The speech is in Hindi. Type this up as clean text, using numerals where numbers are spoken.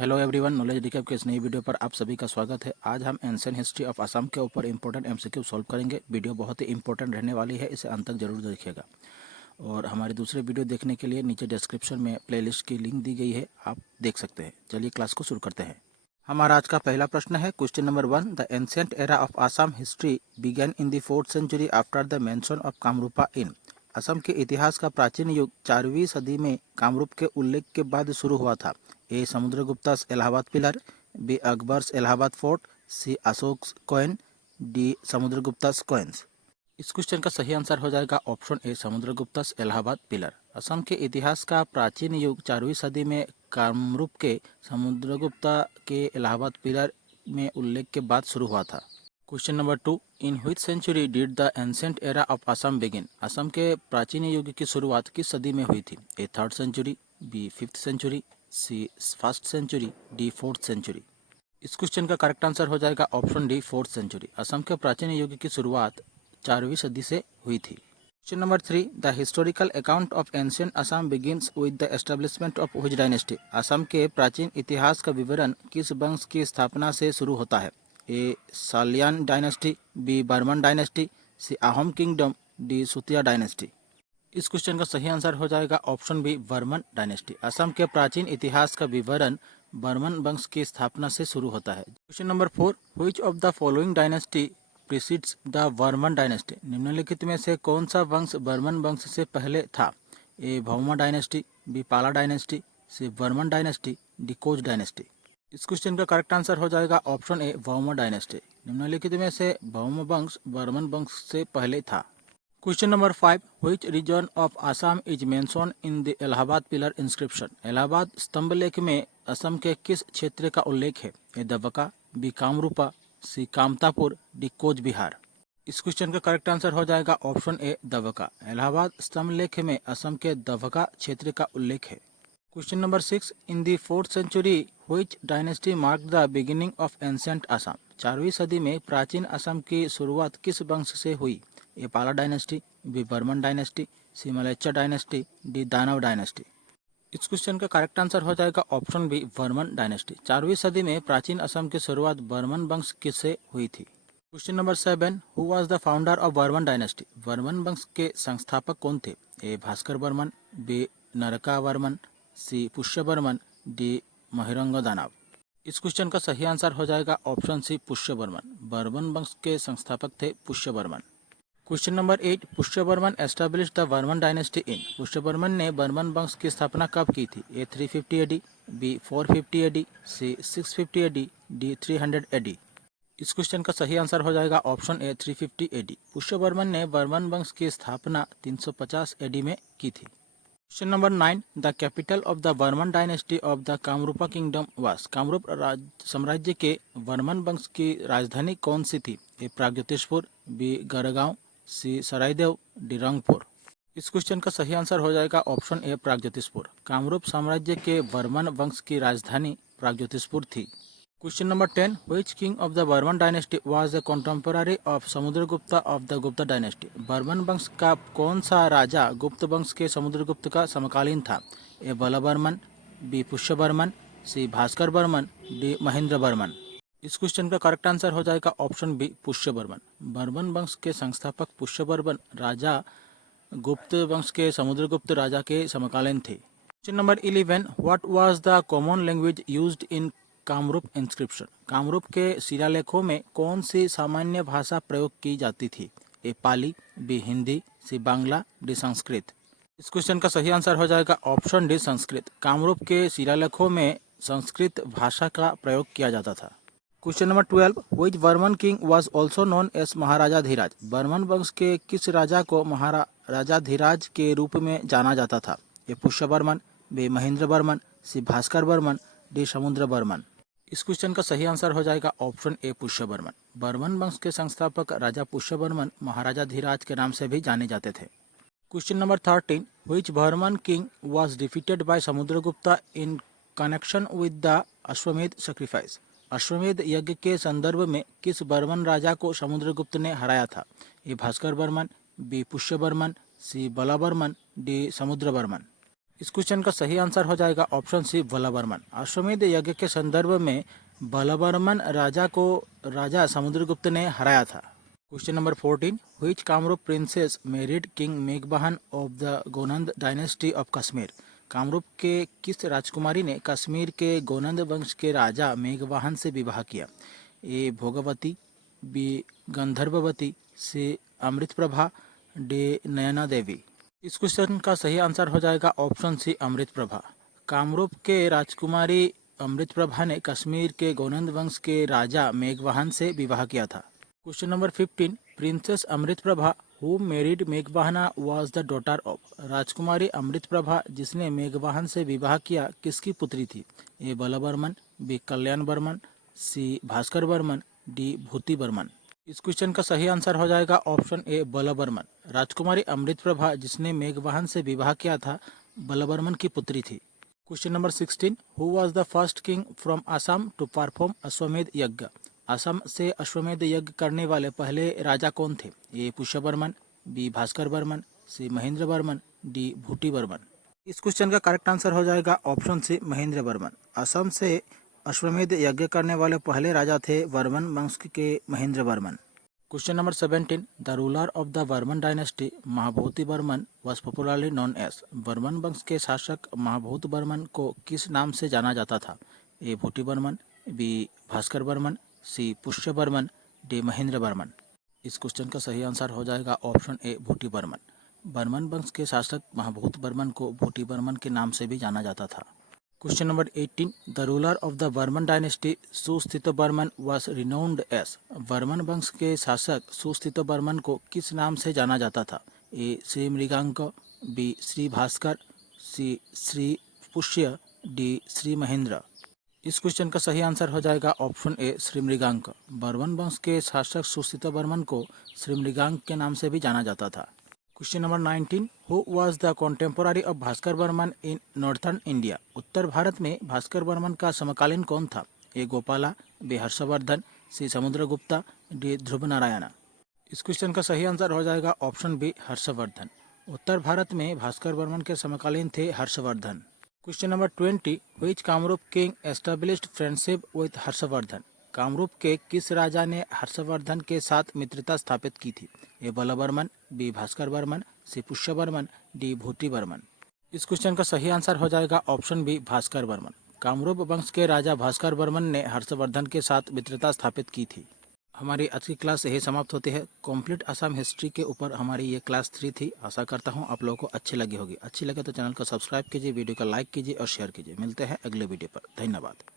हेलो एवरीवन, नॉलेज रिकैप के इस नई वीडियो पर आप सभी का स्वागत है। आज हम एंशिएंट हिस्ट्री ऑफ असम के ऊपर इंपॉर्टेंट एमसीक्यू सॉल्व करेंगे। वीडियो बहुत ही इंपॉर्टेंट रहने वाली है, इसे अंत तक जरूर देखिएगा। और हमारे दूसरे वीडियो देखने के लिए नीचे डिस्क्रिप्शन में प्लेलिस्ट की लिंक दी गई है, आप देख सकते हैं। चलिए क्लास को शुरू करते हैं। हमारा आज का पहला प्रश्न है question number 1। The ancient era of Assam history began in the 4th century after the mention of Kamarupa in. Assam के इतिहास का प्राचीन युग 4वीं सदी में कामरूप के उल्लेख के बाद शुरू हुआ था। A Samudragupta's Allahabad pillar, B Akbar's Allahabad fort, C Ashok coin, D Samudragupta's coins. इस क्वेश्चन का सही आंसर हो जाएगा option A Samudragupta's Allahabad pillar. Assam के इतिहास का प्राचीन युग 4वीं सदी में कामरूप के समुद्रगुप्ता के इलाहाबाद पिलर में उल्लेख के बाद शुरू हुआ था। Question number 2। In which century did the ancient era of Assam begin. Assam के प्राचीन युग की शुरुआत किस सदी में हुई थी। A 3rd century, B 5th century, C 1st century, D 4th century. इस क्वेश्चन का करेक्ट आंसर हो जाएगा option D 4th century. Assam के प्राचीन युग की शुरुआत 4वीं सदी से हुई थी। Question number 3। The historical account of ancient Assam begins with the establishment of which dynasty. Assam के प्राचीन इतिहास का विवरण किस वंश की स्थापना से शुरू होता है। A Salian dynasty, B Barman dynasty, C Ahom kingdom, D Sutiya dynasty. इस क्वेश्चन का सही आंसर हो जाएगा option B Barman dynasty. Assam के प्राचीन इतिहास का विवरण बर्मन वंश की स्थापना से शुरू होता है। Question number 4। Which of the following dynasty precedes the Barman dynasty. निम्नलिखित में से कौन सा वंश बर्मन वंश से पहले था। A Bhauma dynasty, B Pala dynasty, C Barman dynasty, D Koch dynasty. इस क्वेश्चन का करेक्ट आंसर हो जाएगा ऑप्शन ए भौमा डायनेस्टी। निम्नलिखित में से भौम वंश बर्मन वंश से पहले था। Question number 5। Which region of Assam is mention in the Allahabad pillar inscription. Allahabad स्तंभ लेख में असम के किस क्षेत्र का उल्लेख है। ए दबका, बी कामरूपा, सी कामतापुर, डी कोच बिहार। इस क्वेश्चन का करेक्ट आंसर हो जाएगा ऑप्शन ए दबका। इलाहाबाद स्तंभ लेख में असम के दबका क्षेत्र का उल्लेख है। Question number 6। In the 4th century which dynasty mark the beginning of ancient Assam. 4वीं सदी में प्राचीन असम की शुरुआत किस वंश से हुई। ए पाला डायनेस्टी, बी बर्मन डायनेस्टी, सी मलेच्चा डायनेस्टी, डी दानव डायनेस्टी। इस क्वेश्चन का करेक्ट आंसर हो जाएगा ऑप्शन बी बर्मन डायनेस्टी। 4वीं सदी में प्राचीन असम की शुरुआत बर्मन वंश से हुई थी। Question number 7। Who was the founder of Barman dynasty. Barman वंश के संस्थापक कौन थे। ए Bhaskar Barman, B Naraka Varman, C Pushya Barman, D Mahiranga Danava. इस क्वेश्चन का सही आंसर हो जाएगा ऑप्शन सी पुष्य बर्मन। बर्मन वंश के संस्थापक थे Pushya Barman. Question number 8। Pushya Barman establish the Barman dynasty in. Pushya Barman ने बर्मन वंश की स्थापना कब की थी। A 350 AD, B 450 AD, C 650 AD, D 300 AD। इस क्वेश्चन का सही आंसर हो जाएगा ऑप्शन ए 350 AD। पुष्य बर्मन ने बर्मन वंश की स्थापना 350 AD में की थी। Question number 9। The capital of the Barman dynasty of the Kamarupa kingdom was. Kamarup साम्राज्य के बर्मन वंश की राजधानी कौन सी थी। ए प्रागज्योतिषपुर, बी गढ़गांव, सी सरायदेव, डी रंगपुर। इस क्वेश्चन का सही आंसर हो जाएगा ऑप्शन ए प्रागज्योतिषपुर। कामरूप साम्राज्य के बर्मन वंश की राजधानी प्रागज्योतिषपुर थी। Question number 10। Which king of the Barman dynasty was the contemporary of Samudragupta of the Gupta dynasty. Barman वंश का कौन सा राजा गुप्त वंश के समुद्रगुप्त का समकालीन था। ए बला बर्मन, बी पुष्य बर्मन, सी भास्कर बर्मन, डी महेंद्र बर्मन। इस क्वेश्चन का करेक्ट आंसर हो जाएगा ऑप्शन बी पुष्य बर्मन। बर्मन वंश के संस्थापक पुष्य बर्मन राजा गुप्त वंश के समुद्रगुप्त राजा के समकालीन थे। Question number 11। What was the common language used in Kamrup inscription. Kamrup के शिलालेखों में कौन सी सामान्य भाषा प्रयोग की जाती थी। ए पाली, बी हिंदी, सी बांग्ला, डी संस्कृत। इस क्वेश्चन का सही आंसर हो जाएगा ऑप्शन डी संस्कृत। कामरूप के शिलालेखों में संस्कृत भाषा का प्रयोग किया जाता था। Question number 12। Which Barman king was also known as Maharaja Dhiraj. Barman वंश के किस राजा को महाराजा धीराज के रूप में जाना जाता था। ए पुष्य बर्मन, बी महेंद्र बर्मन, सी भास्कर बर्मन, डी समुद्र बर्मन। इस क्वेश्चन का सही आंसर हो जाएगा ऑप्शन ए पुष्य बर्मन। बर्मन वंश के संस्थापक राजा पुष्य बर्मन महाराजा धीराज के नाम से भी जाने जाते थे। Question number 13। Which Barman king was defeated by Samudragupta in connection with the Ashwamedh sacrifice. Ashwamedh यज्ञ के संदर्भ में किस बर्मन राजा को समुद्रगुप्त ने हराया था। ए भास्कर बर्मन, बी पुष्य बर्मन, सी बला बर्मन, डी समुद्र बर्मन। इस क्वेश्चन का सही आंसर हो जाएगा ऑप्शन सी बलवर्मन। अश्वमेध यज्ञ के संदर्भ में बलवर्मन राजा समुद्रगुप्त ने हराया था। Question number 14, which Kamarup princess married king मेघवाहन of the Gonanda dynasty of Kashmir. Kamarup के किस राजकुमारी ने कश्मीर के गोनंद वंश के राजा मेघवाहन से विवाह किया? ए भोगवती, बी गंधर्ववती, सी अमृतप्रभा, डी नयना देवी। इस क्वेश्चन का सही आंसर हो जाएगा ऑप्शन सी अमृतप्रभा। कामरूप के राजकुमारी अमृतप्रभा ने कश्मीर के गोनंद वंश के राजा मेघवाहन से विवाह किया था। Question number 15, princess Amritprabha who married मेघवाहना वाज द डॉटर ऑफ। राजकुमारी अमृतप्रभा जिसने मेघवाहन से विवाह किया किसकी पुत्री थी? ए बलवर्मन, बी कल्याण वर्मन, सी भास्कर वर्मन, डी भूति वर्मन। इस क्वेश्चन का सही आंसर हो जाएगा ऑप्शन ए बलवर्मन। राजकुमारी अमृतप्रभा जिसने मेघवाहन से विवाह किया था बलवर्मन की पुत्री थी। Question number 16, who was the first king from Assam to perform Ashwamedh yagya. Assam से अश्वमेध यज्ञ करने वाले पहले राजा कौन थे? ए पुष्यवर्मन, बी भास्कर वर्मन, सी महेंद्र वर्मन, डी भूति वर्मन। इस क्वेश्चन का करेक्ट आंसर हो जाएगा ऑप्शन सी महेंद्र वर्मन। असम से अश्वमेध यज्ञ करने वाले पहले राजा थे वर्मन वंश के Mahendra Varman. Question number 17, the ruler of the Varman dynasty Mahabhuti Varman was popularly known as. Varman वंश के शासक महाभूत वर्मन को किस नाम से जाना जाता था? ए भूति वर्मन, बी भास्कर वर्मन, सी पुष्य वर्मन, डी महेंद्र वर्मन। इस क्वेश्चन का सही आंसर हो जाएगा ऑप्शन ए भूति वर्मन। वर्मन वंश के शासक महाभूत वर्मन को भूति वर्मन के नाम से भी जाना जाता था। Question number 18, the ruler of the Varman dynasty Susthit Varman was renowned as. Varman वंश के शासक सुस्थित वर्मन को किस नाम से जाना जाता था? ए श्री मृगांक, बी श्री भास्कर, सी श्री पुष्य, डी श्री महेंद्र। इस क्वेश्चन का सही आंसर हो जाएगा ऑप्शन ए श्री मृगांक। वर्मन वंश के शासक सुस्थित वर्मन को श्री मृगांक के नाम से भी जाना जाता था। Question number 19, who was the contemporary of Bhaskar Varman in northern India. उत्तर भारत में भास्कर वर्मन का समकालीन कौन था? A Gopala, B Harshavardhan, C Samudragupta, D Dhruv Narayan. इस क्वेश्चन का सही आंसर हो जाएगा ऑप्शन बी हर्षवर्धन। उत्तर भारत में भास्कर वर्मन के समकालीन थे Harshavardhan. Question number 20, which Kamarup king established friendship with Harshavardhan. Kamarup के किस राजा ने हर्षवर्धन के साथ मित्रता स्थापित की थी? ए बलवर्मन, बी भास्कर वर्मन, सी पुष्य वर्मन, डी भूति वर्मन। इस क्वेश्चन का सही आंसर हो जाएगा ऑप्शन बी भास्कर वर्मन। कामरूप वंश के राजा भास्कर वर्मन ने हर्षवर्धन के साथ मित्रता स्थापित की थी। हमारी आज की क्लास यही समाप्त होती है। कंप्लीट असम हिस्ट्री के ऊपर हमारी ये क्लास 3 थी। आशा करता हूँ आप लोगों को अच्छी लगी होगी। अच्छी लगे तो चैनल को सब्सक्राइब कीजिए, वीडियो को लाइक कीजिए और शेयर कीजिए। मिलते हैं अगले वीडियो पर। धन्यवाद।